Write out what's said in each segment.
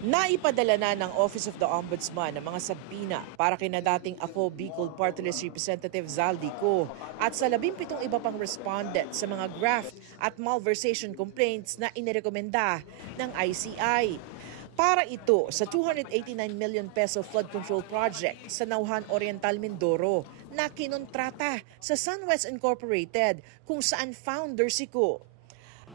Naipadala na ng Office of the Ombudsman ang mga sabina para kina dating Ako Bicol Party List Representative Zaldico at sa 17 iba pang respondent sa mga graft at malversation complaints na inirekomenda ng ICI. Para ito sa 289 million peso flood control project sa Nauhan Oriental, Mindoro na kinontrata sa SunWest Incorporated kung saan founder si Ko.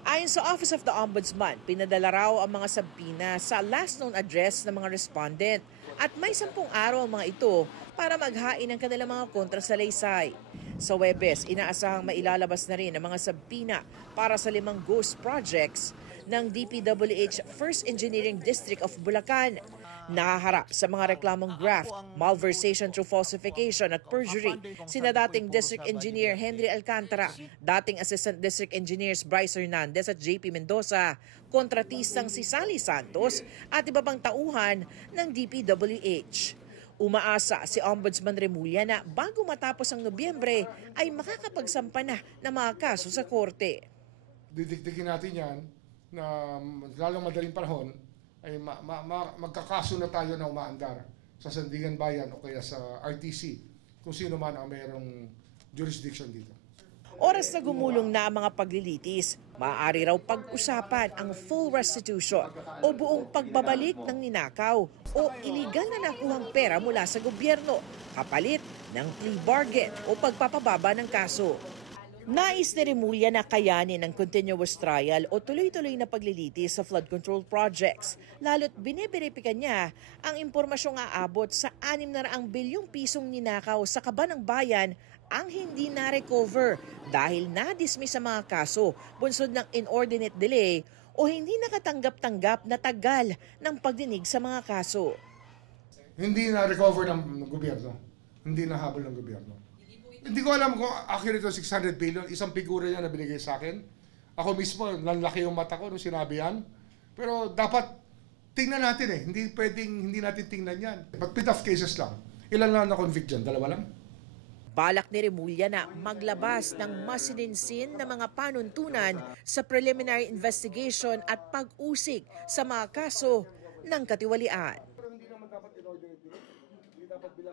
Ayon sa Office of the Ombudsman, pinadala raw ang mga sabina sa last known address ng mga respondent at may 10 araw ang mga ito para maghain ng kanilang mga kontrasalaysay. Sa Huwebes, inaasahang mailalabas na rin ang mga sabina para sa 5 ghost projects ng DPWH First Engineering District of Bulacan. Nakaharap sa mga reklamong graft, malversation through falsification at perjury, sina dating District Engineer Henry Alcantara, dating Assistant District Engineers Bryce Hernandez at JP Mendoza, kontratistang si Sally Santos at iba pang tauhan ng DPWH. Umaasa si Ombudsman Remulla na bago matapos ang Nobyembre ay makakapagsampa na ng mga kaso sa korte. Didikdikin natin yan na lalong madaling panahon ay magkakaso na tayo na umaandar sa Sandigan Bayan o kaya sa RTC kung sino man ang mayroong jurisdiction dito. Oras na gumulong na ang mga paglilitis, maaari raw pag-usapan ang full restitution o buong pagbabalik ng ninakaw o iligal na nakuhang pera mula sa gobyerno, kapalit ng plea bargain o pagpapababa ng kaso. Nais ni Remulla na kayanin ang continuous trial o tuloy-tuloy na paglilitis sa flood control projects, lalo't biniberipika niya ang impormasyong aabot sa 600 bilyong pisong ninakaw sa kaba ng bayan ang hindi na-recover dahil na-dismiss sa mga kaso bunsod ng inordinate delay o hindi nakatanggap-tanggap na tagal ng pagdinig sa mga kaso. Hindi na-recover ng gobyerno, hindi nahabol ng gobyerno. Hindi ko alam kung akin ito 600 billion, isang figura yan na binigay sa akin. Ako mismo, nanlaki yung mata ko nung sinabi yan. Pero dapat tingnan natin eh, hindi pwedeng hindi natin tingnan yan. But bit of cases lang. Ilan lang na-convict dyan? 2 lang? Balak ni Remulla na maglabas ng masinsinsin na mga panuntunan sa preliminary investigation at pag-usig sa mga kaso ng katiwalian.